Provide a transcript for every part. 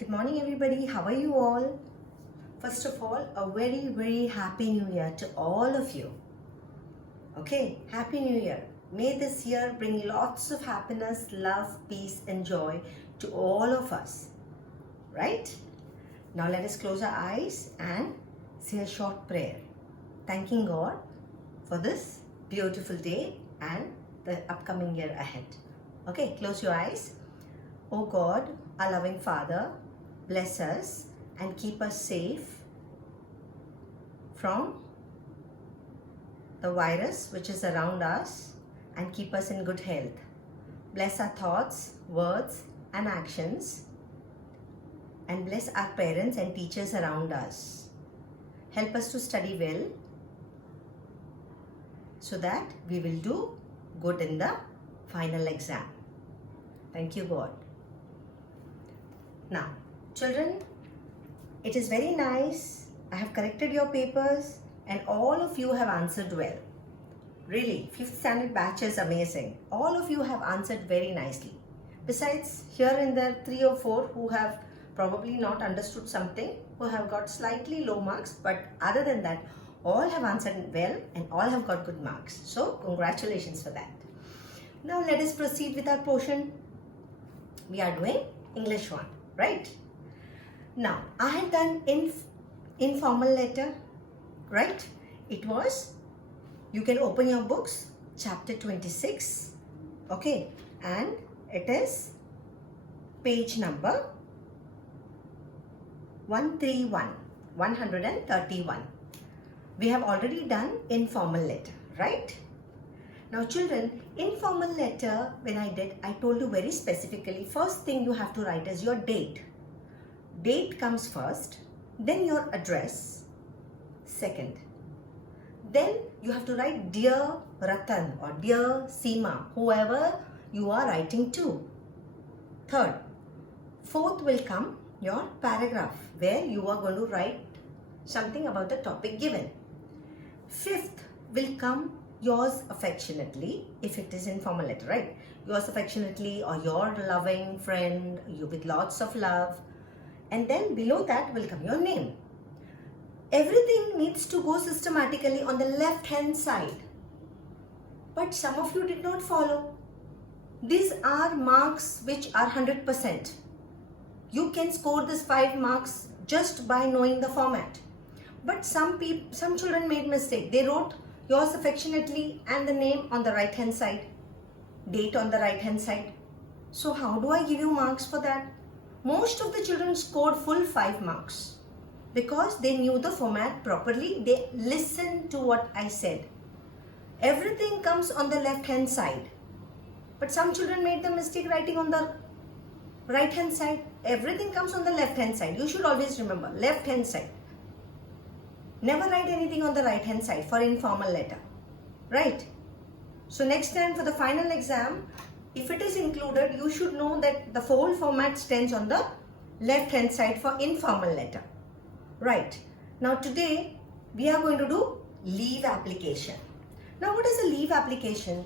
Good morning, everybody. How are you all? First of all, a very, very happy new year to all of you. Okay, happy new year. May this year bring lots of happiness, love, peace, and joy to all of us. Right? Now let us close our eyes and say a short prayer, thanking God for this beautiful day and the upcoming year ahead. Okay, close your eyes. Oh God, our loving Father, bless us and keep us safe from the virus which is around us and keep us in good health. Bless our thoughts, words and actions, and bless our parents and teachers around us. Help us to study well so that we will do good in the final exam. Thank you, God. Now, children, it is very nice. I have corrected your papers and all of you have answered well. Really, 5th standard batch is amazing. All of you have answered very nicely. Besides, here and there 3 or 4 who have probably not understood something, who have got slightly low marks, but other than that, all have answered well and all have got good marks. So, congratulations for that. Now, let us proceed with our portion. We are doing English 1, right? Now, I had done informal letter, right? It was, you can open your books, chapter 26, okay? And it is page number 131. We have already done informal letter, right? Now children, informal letter, when I did, I told you very specifically, first thing you have to write is your date. Date comes first, then your address, second. Then you have to write Dear Ratan or Dear Seema, whoever you are writing to. Third. Fourth will come your paragraph where you are going to write something about the topic given. Fifth will come yours affectionately, if it is informal letter, right? Yours affectionately or your loving friend, you with lots of love. And then below that will come your name. Everything needs to go systematically on the left hand side. But some of you did not follow. These are marks which are 100%. You can score this 5 marks just by knowing the format. But some children made mistake. They wrote yours affectionately and the name on the right hand side, date on the right hand side. So how do I give you marks for that? Most of the children scored full 5 marks because they knew the format properly. They listened to what I said. Everything comes on the left hand side. But some children made the mistake writing on the right hand side. Everything comes on the left hand side. You should always remember, left hand side. Never write anything on the right hand side for informal letter, right? So next time for the final exam, if it is included, you should know that the whole format stands on the left hand side for informal letter, right? Now today we are going to do leave application. Now what is a leave application?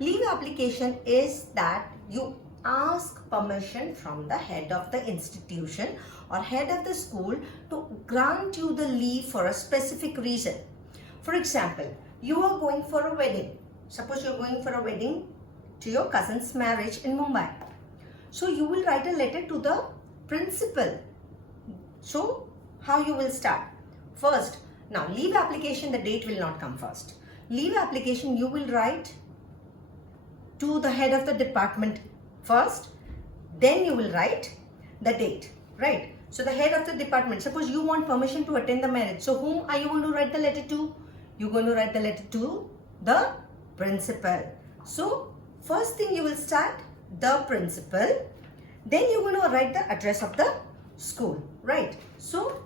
Leave application is that you ask permission from the head of the institution or head of the school to grant you the leave for a specific reason. For example, you are going for a wedding. Suppose you are going for a wedding to your cousin's marriage in Mumbai. So you will write a letter to the principal. So how you will start? First, now leave application, the date will not come first. Leave application you will write to the head of the department first, then you will write the date, right? So the head of the department, suppose you want permission to attend the marriage. So whom are you going to write the letter to? You're going to write the letter to the principal. So first thing you will start the principal, then you're going to write the address of the school, right? So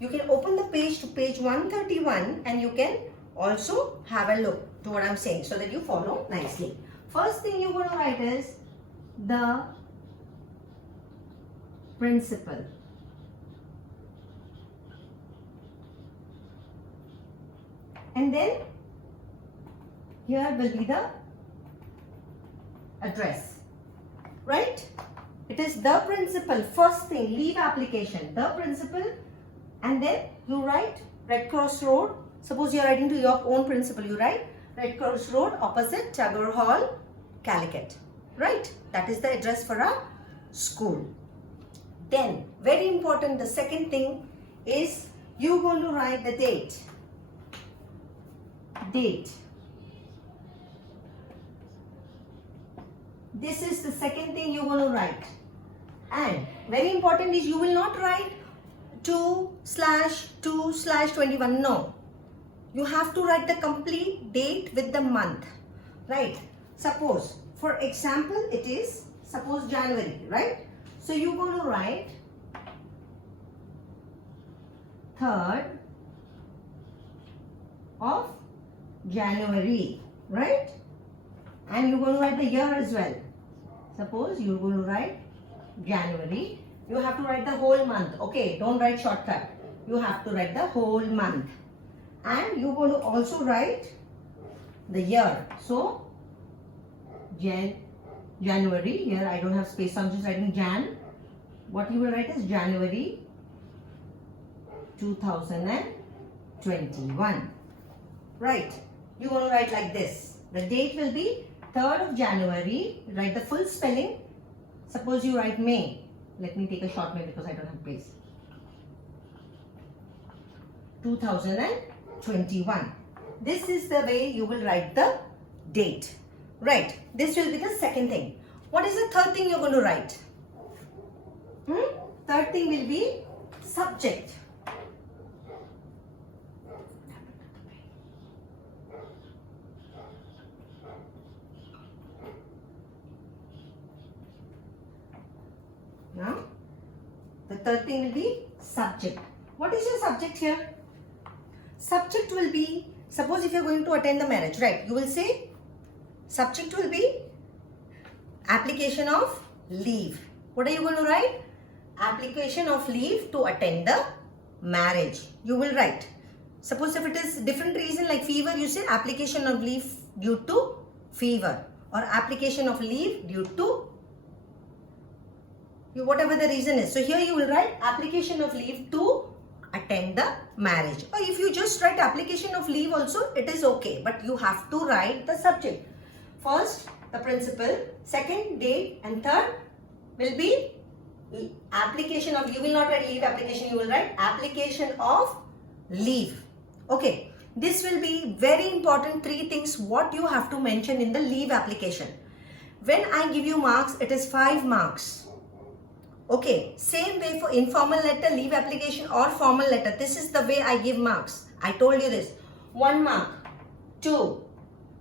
you can open the page to page 131 and you can also have a look to what I'm saying so that you follow nicely. First thing you're going to write is the principal. And then here will be the address, right? It is the principal. First thing, leave application. The principal, and then you write Red Cross Road. Suppose you are writing to your own principal. You write Red Cross Road, opposite Tagore Hall, Calicut. Right? That is the address for our school. Then, very important, the second thing is you're going to write the date. Date. This is the second thing you're going to write. And very important is you will not write 2/2/21. No. You have to write the complete date with the month. Right? Suppose, for example, it is, suppose January, right? So you're going to write 3rd of January, right? And you're going to write the year as well. Suppose you're going to write January. You have to write the whole month. Okay, don't write shortcut. You have to write the whole month. And you're going to also write the year. So, January. Here I don't have space, so I'm just writing Jan. What you will write is January 2021. Right. You're going to write like this. The date will be 3rd of January. Write the full spelling. Suppose you write May. Let me take a short May because I don't have space. 2021. This is the way you will write the date. Right. This will be the second thing. What is the third thing you're going to write? Third thing will be subject. Now, the third thing will be subject. What is your subject here? Subject will be, suppose if you are going to attend the marriage, right? You will say, subject will be application of leave. What are you going to write? Application of leave to attend the marriage. You will write. Suppose if it is different reason like fever, you say application of leave due to fever, or application of leave due to whatever the reason is. So here you will write application of leave to attend the marriage. Or if you just write application of leave also, it is okay. But you have to write the subject. First, the principal. Second, date. And third will be application of, you will not write leave application, you will write application of leave. Okay. This will be very important 3 things what you have to mention in the leave application. When I give you marks, it is 5 marks. Okay, same way for informal letter, leave application or formal letter. This is the way I give marks. I told you this. 1 mark, 2,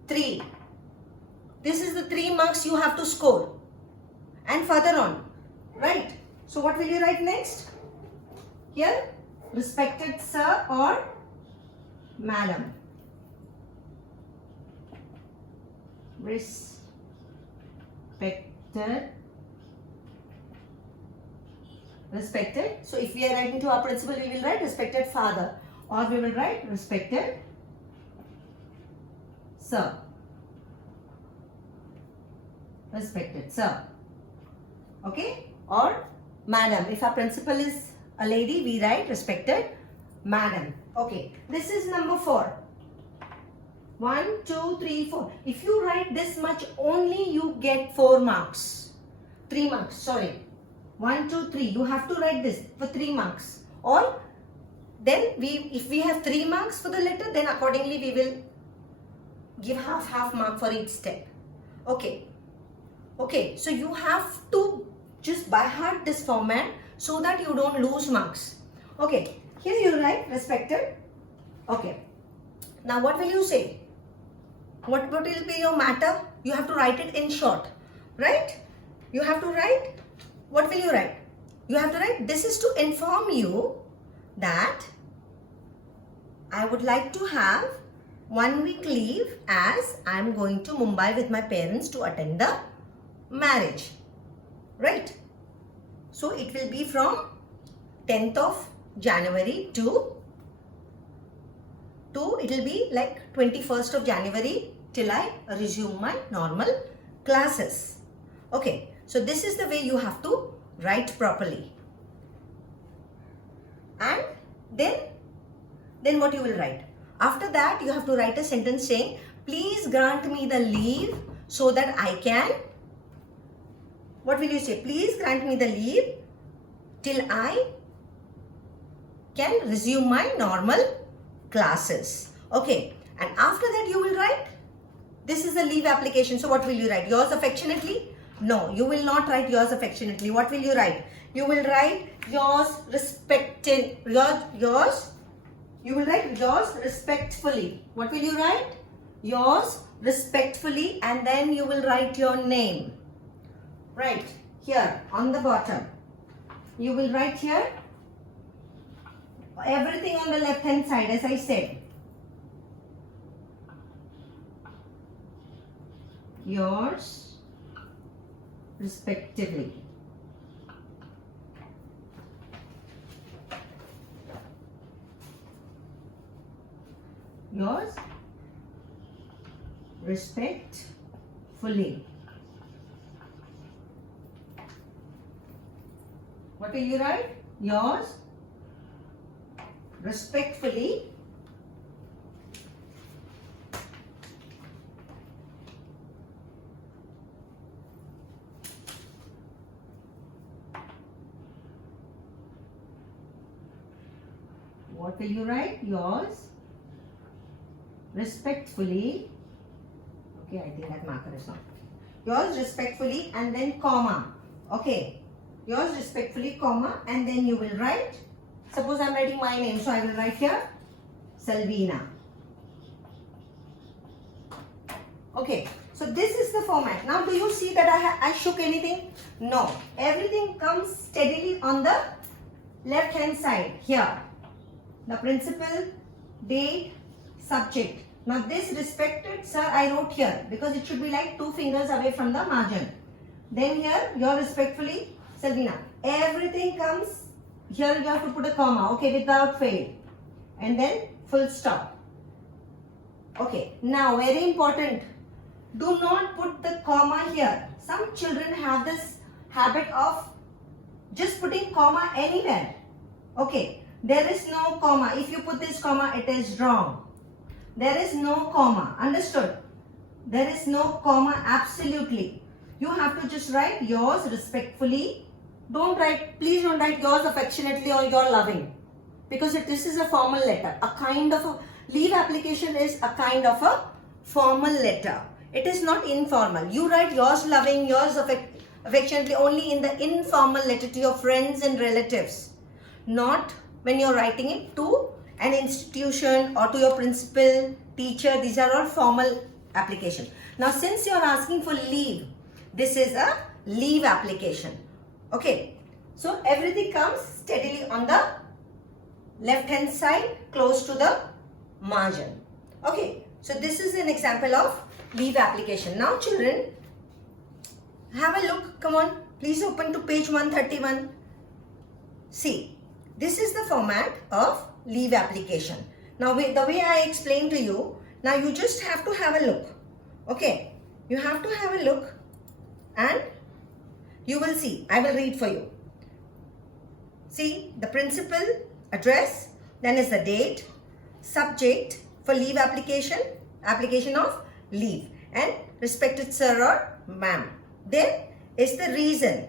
3. This is the 3 marks you have to score. And further on, right? So what will you write next? Here, respected sir or madam. Respected. So if we are writing to our principal, we will write respected father, or we will write respected sir. Respected sir. Okay? Or madam. If our principal is a lady, we write respected madam. Okay. This is number 4. 1, 2, 3, 4. If you write this much, only you get 4 marks. 3 marks, sorry. 1, 2, 3. You have to write this for 3 marks. Or then if we have 3 marks for the letter, then accordingly we will give half mark for each step. Okay. Okay. So you have to just by heart this format so that you don't lose marks. Okay. Here you write respected. Okay. Now what will you say? What will be your matter? You have to write it in short. Right? You have to write. What will you write? You have to write, this is to inform you that I would like to have 1 week leave as I am going to Mumbai with my parents to attend the marriage. Right? So it will be from 10th of January to it will be like 21st of January till I resume my normal classes. Okay. So this is the way you have to write properly. And then what you will write? After that, you have to write a sentence saying, please grant me the leave so that I can, what will you say? Please grant me the leave till I can resume my normal classes. Okay. And after that you will write, this is a leave application. So what will you write? Yours affectionately? No, you will not write yours affectionately. What will you write? You will write yours respected, you will write yours respectfully. What will you write? Yours respectfully, and then you will write your name. Right here on the bottom. You will write here everything on the left hand side, as I said. Yours respectively. Yours respectfully. What will you write? Yours respectfully. What will you write? Yours respectfully. Okay, I think that marker is not. Yours respectfully, and then comma. Okay. Yours respectfully, comma, and then you will write. Suppose I am writing my name, so I will write here Selvina. Okay. So this is the format. Now do you see that I shook anything? No. Everything comes steadily on the left hand side here. The principal, date, subject. Now this respected sir I wrote here because it should be like 2 fingers away from the margin. Then here your respectfully Selvina. Everything comes here, you have to put a comma, okay, without fail, and then full stop. Okay, now very important, do not put the comma here. Some children have this habit of just putting comma anywhere. Okay. There is no comma. If you put this comma, it is wrong. There is no comma. Understood? There is no comma absolutely. You have to just write yours respectfully. Don't write, please don't write yours affectionately or your loving. Because this is a formal letter. A kind of a leave application is a kind of a formal letter. It is not informal. You write yours loving, yours affectionately only in the informal letter to your friends and relatives. Not when you're writing it to an institution or to your principal, teacher. These are all formal application. Now since you're asking for leave, this is a leave application. Okay. So everything comes steadily on the left hand side close to the margin. Okay. So this is an example of leave application. Now children, have a look. Come on. Please open to page 131. See. This is the format of leave application. Now the way I explained to you, now you just have to have a look. Okay. You have to have a look and you will see. I will read for you. See the principal, address, then is the date, subject for leave application, application of leave, and respected sir or ma'am. Then is the reason.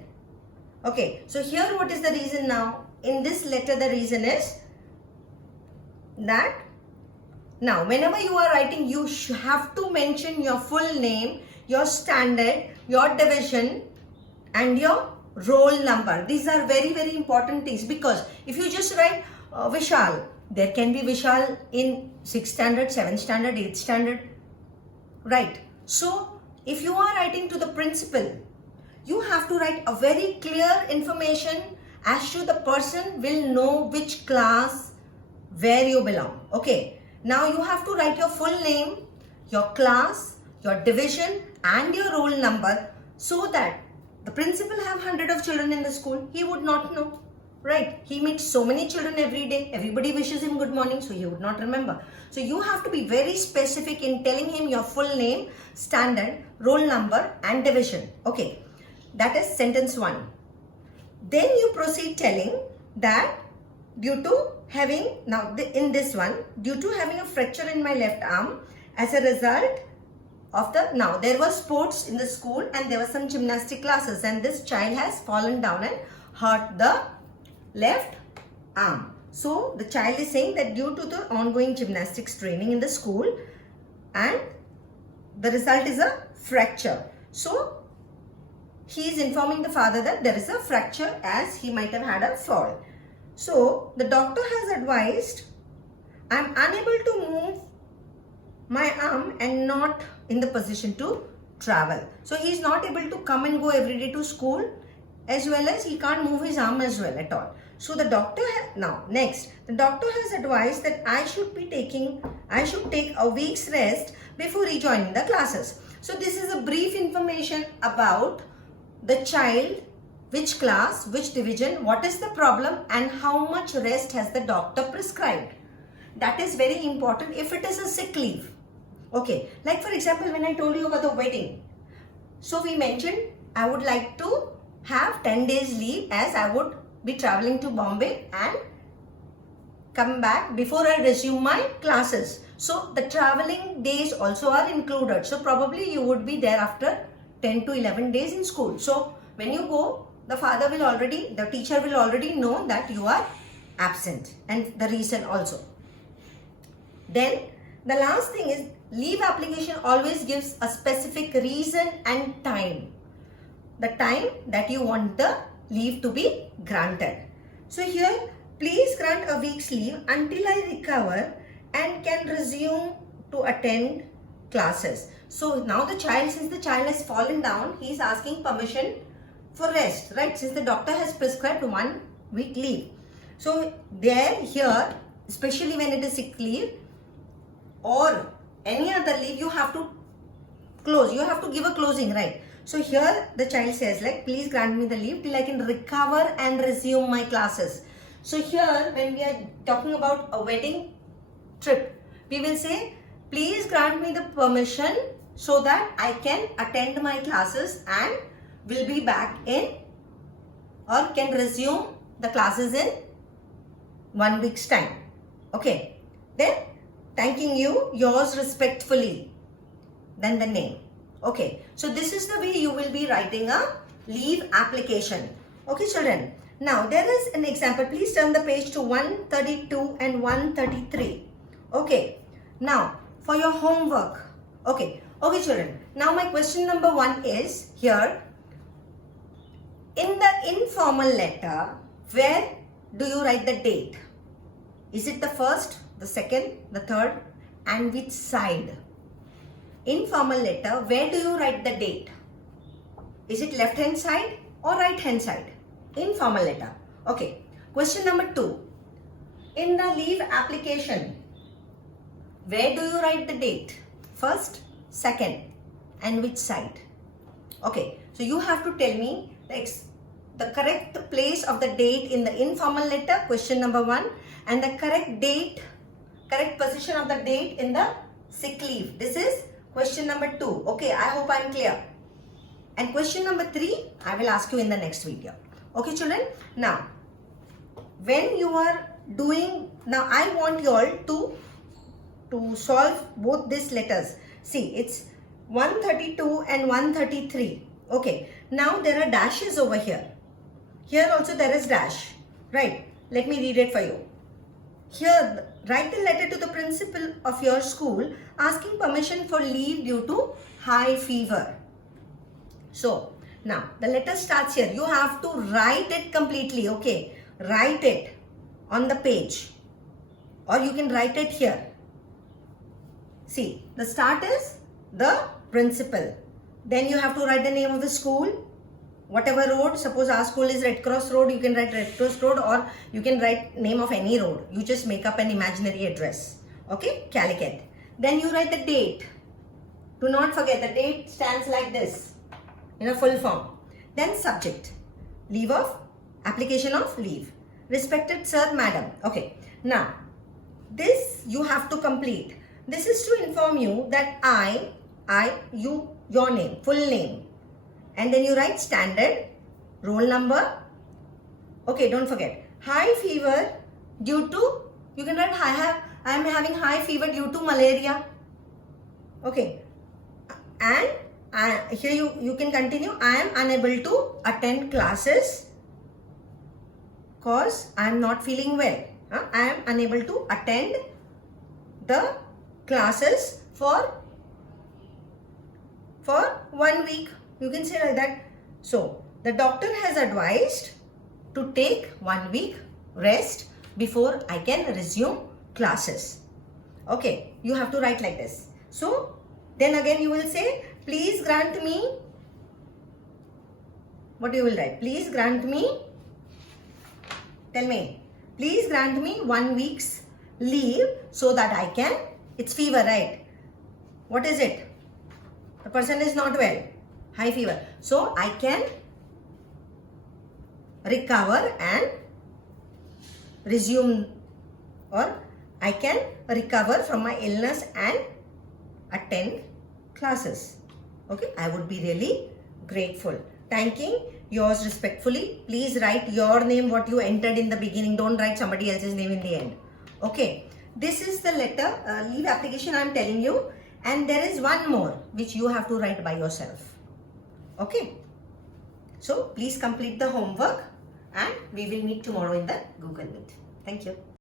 Okay. So here what is the reason now? In this letter, the reason is that now whenever you are writing, you have to mention your full name, your standard, your division, and your roll number. These are very, very important things, because if you just write Vishal, there can be Vishal in 6th standard, 7th standard, 8th standard, right? So if you are writing to the principal, you have to write a very clear information as to the person will know which class, where you belong. Okay. Now you have to write your full name, your class, your division, and your roll number, so that the principal have 100 of children in the school. He would not know. Right? He meets so many children every day. Everybody wishes him good morning, so he would not remember. So you have to be very specific in telling him your full name, standard, roll number, and division. Okay. That is sentence 1. Then you proceed telling that due to having, in this one, due to having a fracture in my left arm, as a result of there were sports in the school and there were some gymnastic classes, and this child has fallen down and hurt the left arm. So the child is saying that due to the ongoing gymnastics training in the school, and the result is a fracture. So he is informing the father that there is a fracture as he might have had a fall. So the doctor has advised, I am unable to move my arm and not in the position to travel. So he is not able to come and go every day to school, as well as he can't move his arm as well at all. So the doctor the doctor has advised that I should take a week's rest before rejoining the classes. So this is a brief information about the child, which class, which division, what is the problem, and how much rest has the doctor prescribed. That is very important if it is a sick leave. Okay, like for example, when I told you about the wedding, so we mentioned I would like to have 10 days leave as I would be traveling to Bombay and come back before I resume my classes. So the traveling days also are included. So probably you would be there after 10 to 11 days in school. So when you go, the teacher will already know that you are absent and the reason also. Then the last thing is, leave application always gives a specific reason and time. The time that you want the leave to be granted. So here, please grant a week's leave until I recover and can resume to attend classes. So now since the child has fallen down, he is asking permission for rest, right? Since the doctor has prescribed 1 week leave. So here, especially when it is sick leave or any other leave, you have to close. You have to give a closing, right? So here the child says like, please grant me the leave till I can recover and resume my classes. So here when we are talking about a wedding trip, we will say, please grant me the permission so that I can attend my classes and will be back in, or can resume the classes in 1 week's time. Okay. Then thanking you, yours respectfully. Then the name. Okay. So this is the way you will be writing a leave application. Okay, children. Now there is an example. Please turn the page to 132 and 133. Okay. Now for your homework. Okay. Okay, children. Now my question number 1 is here. In the informal letter, where do you write the date? Is it the first, the second, the third, and which side? Informal letter, where do you write the date? Is it left hand side or right hand side? Informal letter. Okay. Question number 2. In the leave application, where do you write the date? First, second, and which side? Okay. So you have to tell me the correct place of the date in the informal letter, question number 1, and the correct position of the date in the sick leave. This is question number 2. Okay, I hope I am clear. And question number 3, I will ask you in the next video. Okay, children. Now, when you are doing, now I want you all to solve both these letters. See, it's 132 and 133. Okay. Now there are dashes over here. Here also there is dash. Right. Let me read it for you. Here, write a letter to the principal of your school asking permission for leave due to high fever. So, now the letter starts here. You have to write it completely. Okay. Write it on the page. Or you can write it here. See, the start is the principal. Then you have to write the name of the school, whatever road. Suppose our school is Red Cross Road, you can write Red Cross Road, or you can write name of any road. You just make up an imaginary address. Okay, Calicut. Then you write the date. Do not forget, the date stands like this in a full form. Then subject, leave of, application of leave. Respected sir, madam. Okay, now this you have to complete. This is to inform you that your name, full name, and then you write standard, roll number. Okay, don't forget. High fever due to, you can write I am having high fever due to malaria. Okay, and here you can continue. I am unable to attend classes cause I am not feeling well. I am unable to attend the classes for 1 week. You can say like that. So the doctor has advised to take 1 week rest before I can resume classes. Okay, you have to write like this. So then again you will say, please grant me, what you will write? Please grant me, tell me, please grant me 1 week's leave so that I can, it's fever, right? What is it? The person is not well, high fever. So I can recover and resume, or I can recover from my illness and attend classes. Okay, I would be really grateful. Thanking, yours respectfully. Please write your name, what you entered in the beginning. Don't write somebody else's name in the end. Okay, this is the letter, leave application I am telling you. And there is one more which you have to write by yourself. Okay, so please complete the homework and we will meet tomorrow in the Google Meet. Thank you.